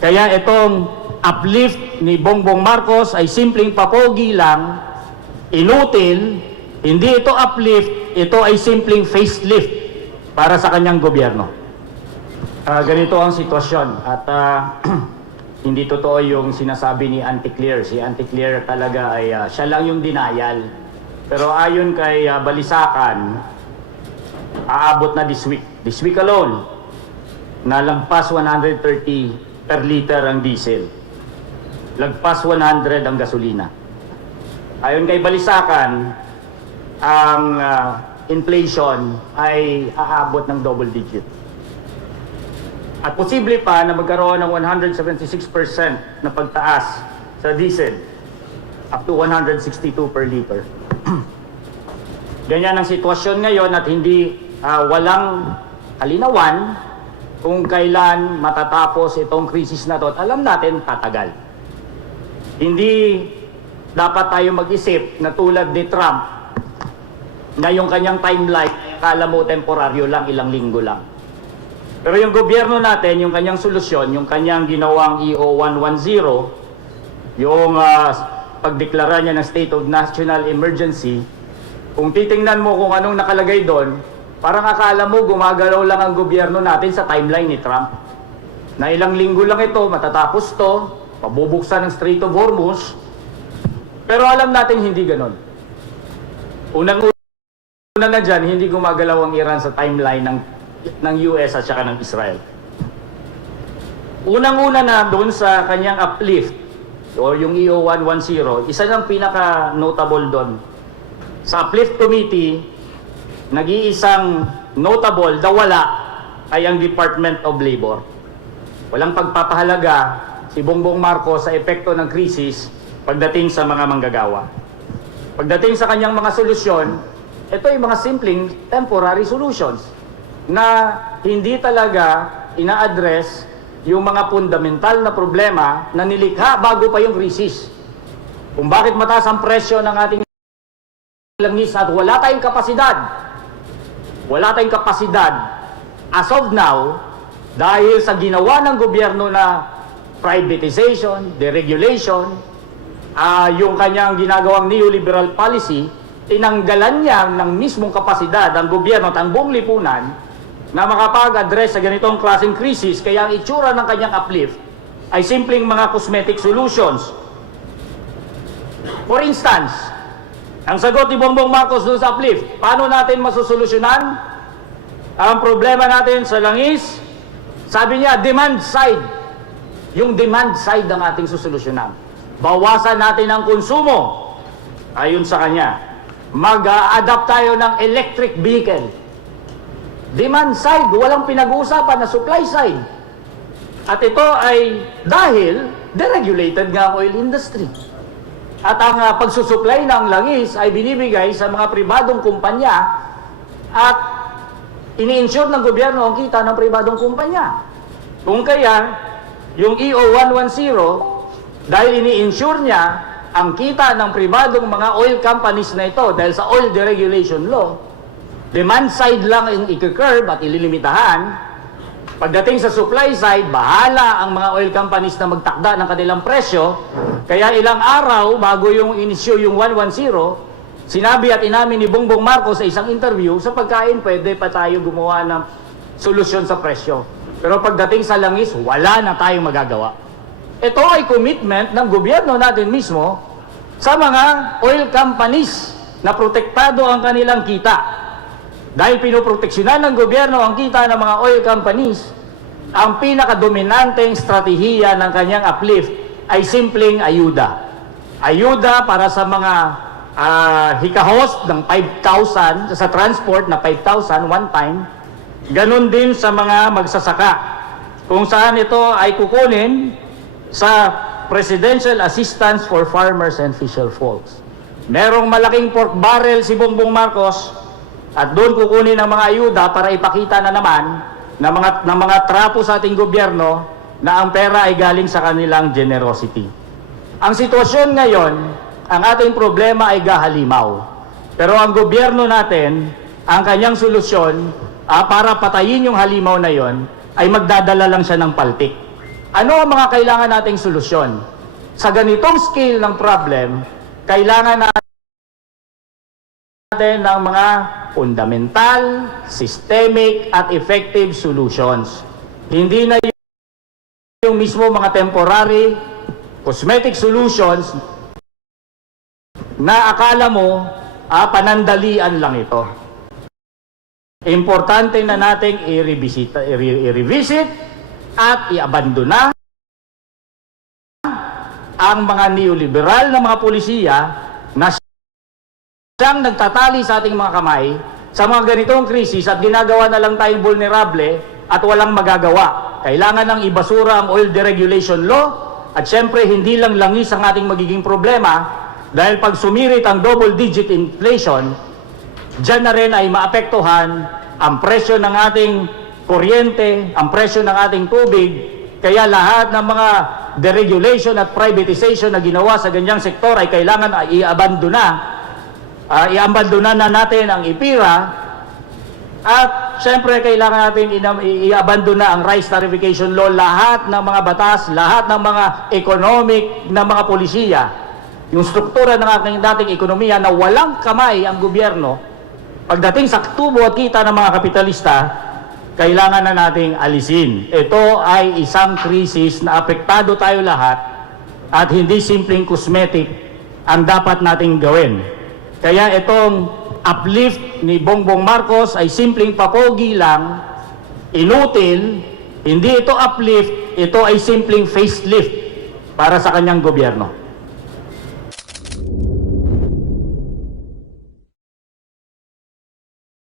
Kaya itong uplift ni Bongbong Marcos ay simpleng papogi lang, inutil, hindi ito uplift, ito ay simpleng facelift para sa kanyang gobyerno. Ganito ang sitwasyon at hindi totoo yung sinasabi ni Auntie Claire. Si Auntie Claire talaga ay siya lang yung denial. Pero ayon kay Balisacan, aabot na this week alone, na lagpas 130 per liter ang diesel. Lagpas 100 ang gasolina. Ayon kay Balisacan, ang inflation ay aabot ng double digit. At posible pa na magkaroon ng 176% na pagtaas sa diesel up to 162 per liter. Ganyan ang sitwasyon ngayon at hindi walang kalinawan kung kailan matatapos itong krisis na to. At alam natin, tatagal. Hindi dapat tayo mag-isip na tulad ni Trump na yung kanyang timeline, akala mo temporaryo lang, ilang linggo lang. Pero yung gobyerno natin, yung kanyang solusyon, yung kanyang ginawang EO 110, yung pagdeklara niya ng State of National Emergency, kung titingnan mo kung anong nakalagay doon, parang akala mo gumagalaw lang ang gobyerno natin sa timeline ni Trump. Na ilang linggo lang ito, matatapos to, pabubuksan ng Strait of Hormuz. Pero alam natin hindi ganon. Unang-una na dyan, hindi gumagalaw ang Iran sa timeline ng US at saka ng Israel. Unang-una na doon sa kanyang uplift o yung EO 110, isa ng pinaka-notable doon. Sa uplift committee, nag-iisang notable na wala ay ang Department of Labor. Walang pagpapahalaga si Bongbong Marcos sa epekto ng krisis pagdating sa mga manggagawa. Pagdating sa kanyang mga solusyon, ito ay mga simpleng temporary solutions na hindi talaga ina-address yung mga fundamental na problema na nilikha bago pa yung krisis. Kung bakit mataas ang presyo ng ating langis at wala tayong kapasidad. Wala tayong kapasidad as of now dahil sa ginawa ng gobyerno na privatization, deregulation, yung kanyang ginagawang neoliberal policy, tinanggalan niya ng mismong kapasidad ang gobyerno at ang buong lipunan na makapag-address sa ganitong klaseng krisis, kaya ang itsura ng kanyang uplift ay simpleng mga cosmetic solutions. For instance, ang sagot ni Bongbong Marcos doon sa uplift, paano natin masusolusyonan ang problema natin sa langis? Sabi niya, demand side. Yung demand side ang ating susolusyonan. Bawasan natin ang konsumo. Ayon sa kanya, mag-adapt tayo ng electric vehicle. Demand side, walang pinag-uusapan na supply side. At ito ay dahil deregulated nga ang oil industry. At ang pagsusupply ng langis ay binibigay sa mga pribadong kumpanya at ini-insure ng gobyerno ang kita ng pribadong kumpanya. Kung kaya, yung EO 110, dahil ini-insure niya ang kita ng pribadong mga oil companies na ito dahil sa oil deregulation law, demand side lang ang i-curb at ililimitahan. Pagdating sa supply side, bahala ang mga oil companies na magtakda ng kanilang presyo. Kaya ilang araw bago yung inisyo yung 110, sinabi at inamin ni Bongbong Marcos sa isang interview, sa pagkain pwede pa tayo gumawa ng solusyon sa presyo. Pero pagdating sa langis, wala na tayong magagawa. Ito ay commitment ng gobyerno natin mismo sa mga oil companies na protektado ang kanilang kita. Dahil pinoproteksyonan ng gobyerno ang kita ng mga oil companies, ang pinakadominanteng strategiya ng kanyang uplift ay simpleng ayuda. Ayuda para sa mga hikahos ng 5,000, sa transport na 5,000 one time, ganun din sa mga magsasaka. Kung saan ito ay kukunin sa Presidential Assistance for Farmers and Fisher Folks. Merong malaking pork barrel si Bongbong Marcos, at doon kukunin ang mga ayuda para ipakita na naman ng mga trapo sa ating gobyerno na ang pera ay galing sa kanilang generosity. Ang sitwasyon ngayon, ang ating problema ay gahalimaw. Pero ang gobyerno natin, ang kanyang solusyon para patayin yung halimaw na yon, ay magdadala lang siya ng paltik. Ano ang mga kailangan nating solusyon? Sa ganitong scale ng problem, kailangan natin ng mga fundamental, systemic, at effective solutions. Hindi na yung mismo mga temporary, cosmetic solutions na akala mo panandalian lang ito. Importante na nating i-revisit at i-abandona ang mga neoliberal na mga pulisiya na siyang nagtatali sa ating mga kamay sa mga ganitong krisis at ginagawa na lang tayong vulnerable at walang magagawa. Kailangan ng ibasura ang oil deregulation law at syempre hindi lang langis ang ating magiging problema dahil pag sumirit ang double-digit inflation, dyan na rin ay maapektuhan ang presyo ng ating kuryente, ang presyo ng ating tubig. Kaya lahat ng mga deregulation at privatization na ginawa sa ganyang sektor ay kailangan i-abandona. I-abandona na natin ang IPIRA at syempre kailangan natin i-abandona ang rice tarification law, lahat ng mga batas, lahat ng mga economic na mga polisiya. Yung struktura ng dating ekonomiya na walang kamay ang gobyerno, pagdating sa tubo at kita ng mga kapitalista, kailangan na nating alisin. Ito ay isang krisis na apektado tayo lahat at hindi simpleng cosmetic ang dapat nating gawin. Kaya itong uplift ni Bongbong Marcos ay simpleng papogi lang, inutil, hindi ito uplift, ito ay simpleng facelift para sa kanyang gobyerno.